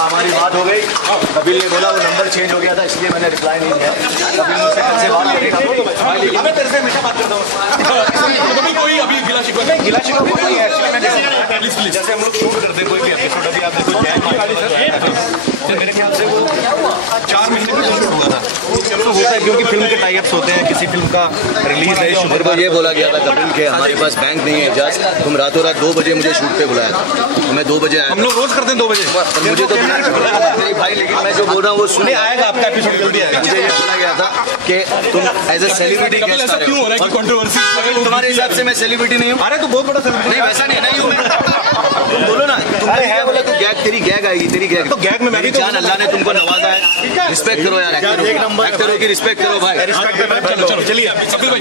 हमारी बात हो गई। कपिल ने बोला वो नंबर चेंज हो गया था इसलिए मैंने रिप्लाई नहीं दिया। कपिल मुझसे कल से बात करेगा। मैं तेरे से हमेशा बात करता हूँ। कोई अभी गिला शिकवा नहीं है। एक्चुअली जैसे हम लोग शूट करते कोई भी एपिसोड, अभी आप देखो मेरे ख्याल से वो 4 महीने में शूट हुआ था। तो होता है क्योंकि फिल्म के टाइप्स होते हैं, किसी फिल्म का रिलीज है। शुगर को ये बोला गया था कपिल के हमारे पास बैंक नहीं है जज, तुम रातों रात 2 बजे मुझे शूट पे बुलाया था, तो मैं 2 बजे आया। हम लोग रोज करते हैं 2 बजे, मुझे तो नहीं भाई, लेकिन मैं जो बोल रहा हूँ वो सुने आएगा आपका एपिसोड जल्दी आएगा। मुझे ये बोला गया था कि तुम एज ए सेलिब्रिटी गेस्ट आ रहे हो। तुम्हारे हिसाब से मैं सेलिब्रिटी नहीं हूँ? अरे तो बहुत बड़ा सेलिब्रिटी। नहीं वैसा नहीं हूँ तुम बोलो ना, तुमने क्या बोला? तो गैग, तेरी गैग आएगी, तेरी गैग। तो गैग में मेरी जान, अल्लाह ने तुमको नवाजा है। रिस्पेक्ट करो यार, एक नंबर एक्टरों की रिस्पेक्ट करो भाई। चलो चलिए कपिल भाई,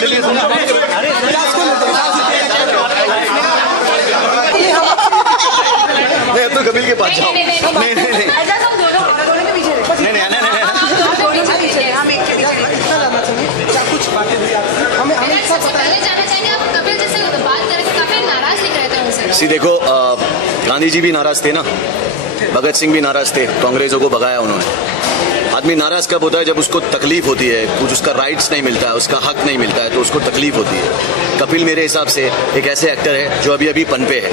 चलिए नहीं तो कपिल के पास जाओ। नहीं सी देखो, गांधी जी भी नाराज थे ना, भगत सिंह भी नाराज थे, कांग्रेसों को भगाया उन्होंने। आदमी नाराज कब होता है? जब उसको तकलीफ होती है, कुछ उसका राइट्स नहीं मिलता है, उसका हक नहीं मिलता है, तो उसको तकलीफ होती है। कपिल मेरे हिसाब से एक ऐसे एक्टर है जो अभी अभी पनपे है।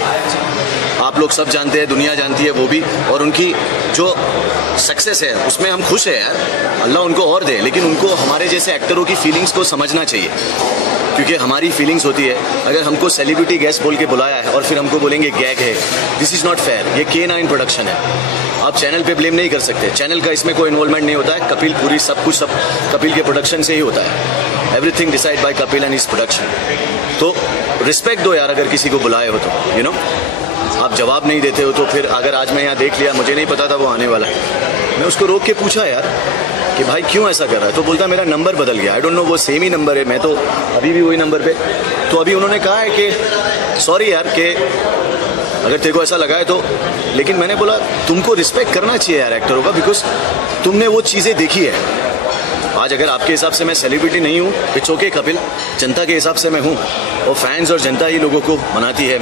आप लोग सब जानते हैं, दुनिया जानती है वो भी, और उनकी जो सक्सेस है उसमें हम खुश हैं यार, अल्लाह उनको और दे। लेकिन उनको हमारे जैसे एक्टरों की फीलिंग्स को समझना चाहिए, क्योंकि हमारी फीलिंग्स होती है। अगर हमको सेलिब्रिटी गेस्ट बोल के बुलाया है और फिर हमको बोलेंगे गैग है, दिस इज़ नॉट फेयर। ये K9 प्रोडक्शन है, आप चैनल पे ब्लेम नहीं कर सकते। चैनल का इसमें कोई इन्वॉल्वमेंट नहीं होता है। कपिल पूरी सब कुछ सब कपिल के प्रोडक्शन से ही होता है। Everything decide by Kapil and his production. तो रिस्पेक्ट दो यार, अगर किसी को बुलाए हो तो यू नो। आप जवाब नहीं देते हो तो फिर अगर आज मैं यहाँ देख लिया, मुझे नहीं पता था वो आने वाला है, मैं उसको रोक के पूछा यार कि भाई क्यों ऐसा कर रहा है, तो बोलता मेरा नंबर बदल गया। आई डोंट नो, वो सेम ही नंबर है, मैं तो अभी भी वही नंबर पे। तो अभी उन्होंने कहा है कि सॉरी यार, कि अगर तेरे को ऐसा लगा है तो। लेकिन मैंने बोला तुमको रिस्पेक्ट करना चाहिए यार एक्टरों का, बिकॉज तुमने वो चीज़ें देखी है। आज अगर आपके हिसाब से मैं सेलिब्रिटी नहीं हूँ, इट्स ओके कपिल, जनता के हिसाब से मैं हूँ, और फैंस और जनता ही लोगों को मनाती है।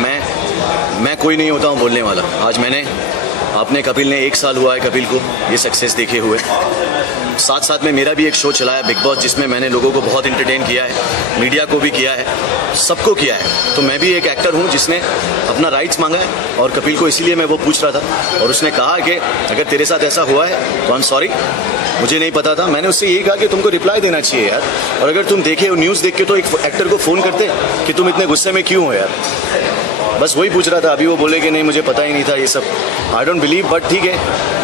मैं कोई नहीं होता हूँ बोलने वाला। आज मैंने अपने कपिल ने 1 साल हुआ है कपिल को ये सक्सेस देखे हुए। साथ साथ में मेरा भी एक शो चला है बिग बॉस, जिसमें मैंने लोगों को बहुत इंटरटेन किया है, मीडिया को भी किया है, सबको किया है। तो मैं भी एक एक्टर हूँ जिसने अपना राइट्स मांगा है, और कपिल को इसीलिए मैं वो पूछ रहा था। और उसने कहा कि अगर तेरे साथ ऐसा हुआ है तो आई एम सॉरी, मुझे नहीं पता था। मैंने उससे यही कहा कि तुमको रिप्लाई देना चाहिए यार, और अगर तुम देखे हो न्यूज़ देख के तो एक एक्टर को फ़ोन करते कि तुम इतने गुस्से में क्यों हो यार। बस वही पूछ रहा था। अभी वो बोले कि नहीं मुझे पता ही नहीं था ये सब। आई डोंट बिलीव, बट ठीक है,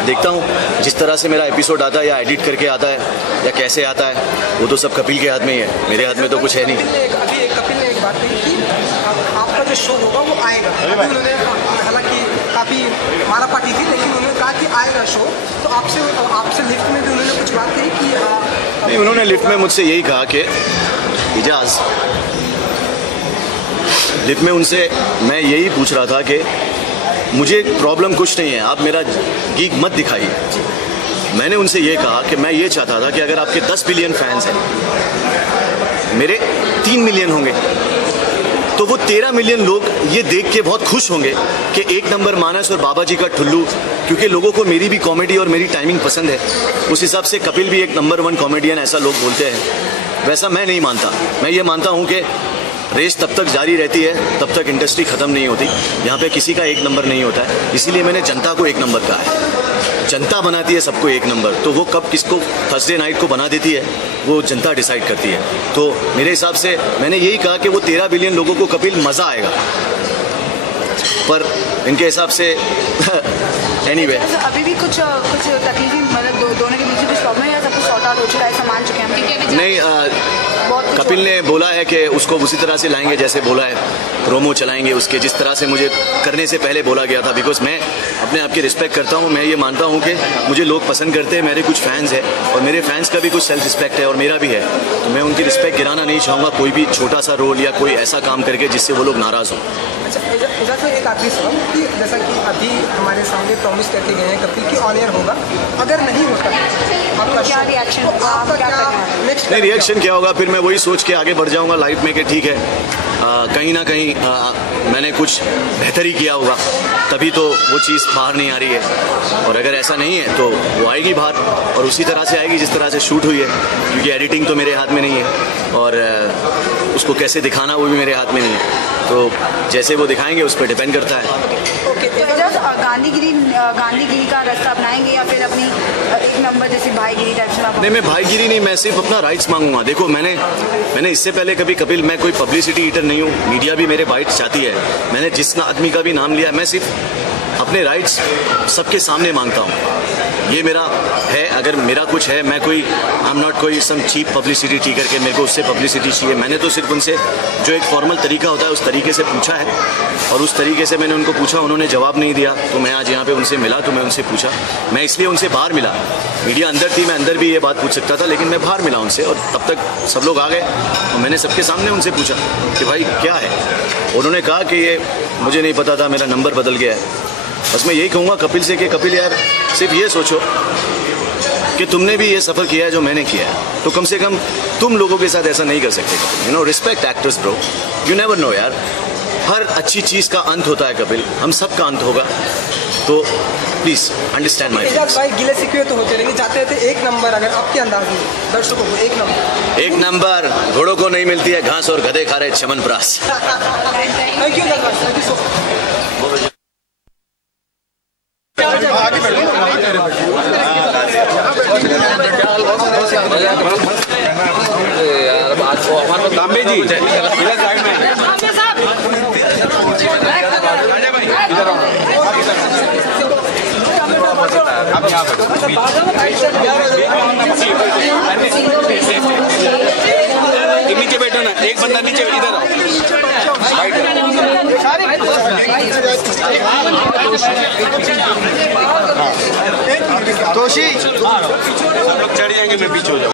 देखता हूँ जिस तरह से मेरा एपिसोड आता है या एडिट करके आता है या कैसे आता है, वो तो सब कपिल के हाथ में ही है, मेरे हाथ में तो कुछ है नहीं। अभी कपिल ने एक बात कही कि आपका जो शो होगा वो आएगा। उन्होंने हालांकि काफ़ी मारा पाटी थी, लेकिन उन्होंने कहा कि आएगा शो। तो आपसे लिफ्ट में भी उन्होंने कुछ बात कही कि नहीं, उन्होंने लिफ्ट में मुझसे यही कहा कि इजाज़, लिफ्ट में उनसे मैं यही पूछ रहा था कि मुझे प्रॉब्लम कुछ नहीं है, आप मेरा गीक मत दिखाइए। मैंने उनसे ये कहा कि मैं ये चाहता था कि अगर आपके 10 बिलियन फैंस हैं, मेरे 3 मिलियन होंगे, तो वो 13 मिलियन लोग ये देख के बहुत खुश होंगे कि 1 नंबर मानस और बाबा जी का ठुल्लू, क्योंकि लोगों को मेरी भी कॉमेडी और मेरी टाइमिंग पसंद है। उस हिसाब से कपिल भी एक नंबर 1 कॉमेडियन ऐसा लोग बोलते हैं। वैसा मैं नहीं मानता। मैं ये मानता हूँ कि रेस तब तक जारी रहती है, तब तक इंडस्ट्री ख़त्म नहीं होती। यहाँ पे किसी का 1 नंबर नहीं होता है, इसीलिए मैंने जनता को 1 नंबर कहा है। जनता बनाती है सबको 1 नंबर, तो वो कब किसको थर्सडे नाइट को बना देती है वो जनता डिसाइड करती है। तो मेरे हिसाब से मैंने यही कहा कि वो 13 बिलियन लोगों को कपिल मज़ा आएगा, पर इनके हिसाब से एनीवे अभी भी कुछ तकलीफ, मतलब दोनों के बीच कुछ प्रॉब्लम है या सब कुछ सॉर्ट आउट हो चुका है, सामान चुके हैं? नहीं, कपिल ने बोला है कि उसको उसी तरह से लाएंगे जैसे बोला है, प्रोमो चलाएंगे उसके जिस तरह से मुझे करने से पहले बोला गया था। बिकॉज मैं अपने आप की रिस्पेक्ट करता हूँ, मैं ये मानता हूँ कि मुझे लोग पसंद करते हैं, मेरे कुछ फैंस हैं और मेरे फैंस का भी कुछ सेल्फ रिस्पेक्ट है और मेरा भी है, तो मैं उनकी रिस्पेक्ट गिराना नहीं चाहूँगा कोई भी छोटा सा रोल या कोई ऐसा काम करके जिससे वो लोग नाराज़ हों। अच्छा, तो एक आखिरी सवाल कि जैसा कि अभी हमारे सामने प्रॉमिस करके गए हैं कपिल की ऑन एयर होगा, अगर नहीं होता आपका क्या रिएक्शन होगा, आप क्या करेंगे? नेक्स्ट नहीं, रिएक्शन क्या होगा, फिर मैं वही सोच के आगे बढ़ जाऊंगा लाइफ में कि ठीक है कहीं ना कहीं मैंने कुछ बेहतरी किया होगा, तभी तो वो चीज़ बाहर नहीं आ रही है, और अगर ऐसा नहीं है तो वो आएगी बाहर और उसी तरह से आएगी जिस तरह से शूट हुई है, क्योंकि एडिटिंग तो मेरे हाथ में नहीं है और उसको कैसे दिखाना वो भी मेरे हाथ में नहीं है, तो जैसे वो दिखाएंगे उस पर डिपेंड करता है। ओके, तो गांधीगिरी का रास्ता अपनाएंगे या फिर अपनी एक नंबर जैसे भाईगिरी टाइप से? नहीं, मैं भाईगिरी नहीं, मैं सिर्फ अपना राइट्स मांगूंगा। देखो मैंने इससे पहले कभी कपिल, मैं कोई पब्लिसिटी ईटर नहीं हूँ, मीडिया भी मेरे बाइट्स चाहती है, मैंने जिस आदमी का भी नाम लिया, मैं सिर्फ अपने राइट्स सबके सामने मांगता हूँ, ये मेरा है। अगर मेरा कुछ है, मैं कोई आई एम नॉट कोई सम चीप पब्लिसिटी टी करके मेरे को उससे पब्लिसिटी चाहिए, मैंने तो सिर्फ उनसे जो एक फॉर्मल तरीका होता है उस तरीके से पूछा है और उस तरीके से मैंने उनको पूछा, उन्होंने जवाब नहीं दिया, तो मैं आज यहाँ पे उनसे मिला, तो मैं उनसे पूछा, मैं इसलिए उनसे बाहर मिला, मीडिया अंदर थी, मैं अंदर भी ये बात पूछ सकता था, लेकिन मैं बाहर मिला उनसे और तब तक सब लोग आ गए और मैंने सबके सामने उनसे पूछा कि भाई क्या है। उन्होंने कहा कि ये मुझे नहीं पता था, मेरा नंबर बदल गया है। बस मैं यही कहूँगा कपिल से कि कपिल यार सिर्फ ये सोचो कि तुमने भी ये सफ़र किया है जो मैंने किया है, तो कम से कम तुम लोगों के साथ ऐसा नहीं कर सकते। You know, respect actors bro, you never know यार, हर अच्छी चीज़ का अंत होता है कपिल, हम सब का अंत होगा, तो प्लीज़ अंडरस्टैंड माई फीलिंग्स। भाई गिले शिकवे तो होते रहेंगे, जाते रहते एक नंबर, अगर आपके अंदाज में दर्शकों को एक नंबर घोड़ों को नहीं मिलती है घास और गधे खा रहे chyawanprash. Thank you so much. तांबे जी इधर साइड में, नीचे बैठो ना, एक बंदा नीचे, इधर आओ, तोशी सब लोग चढ़ जाएंगे, मैं पीछे हो जाऊँ।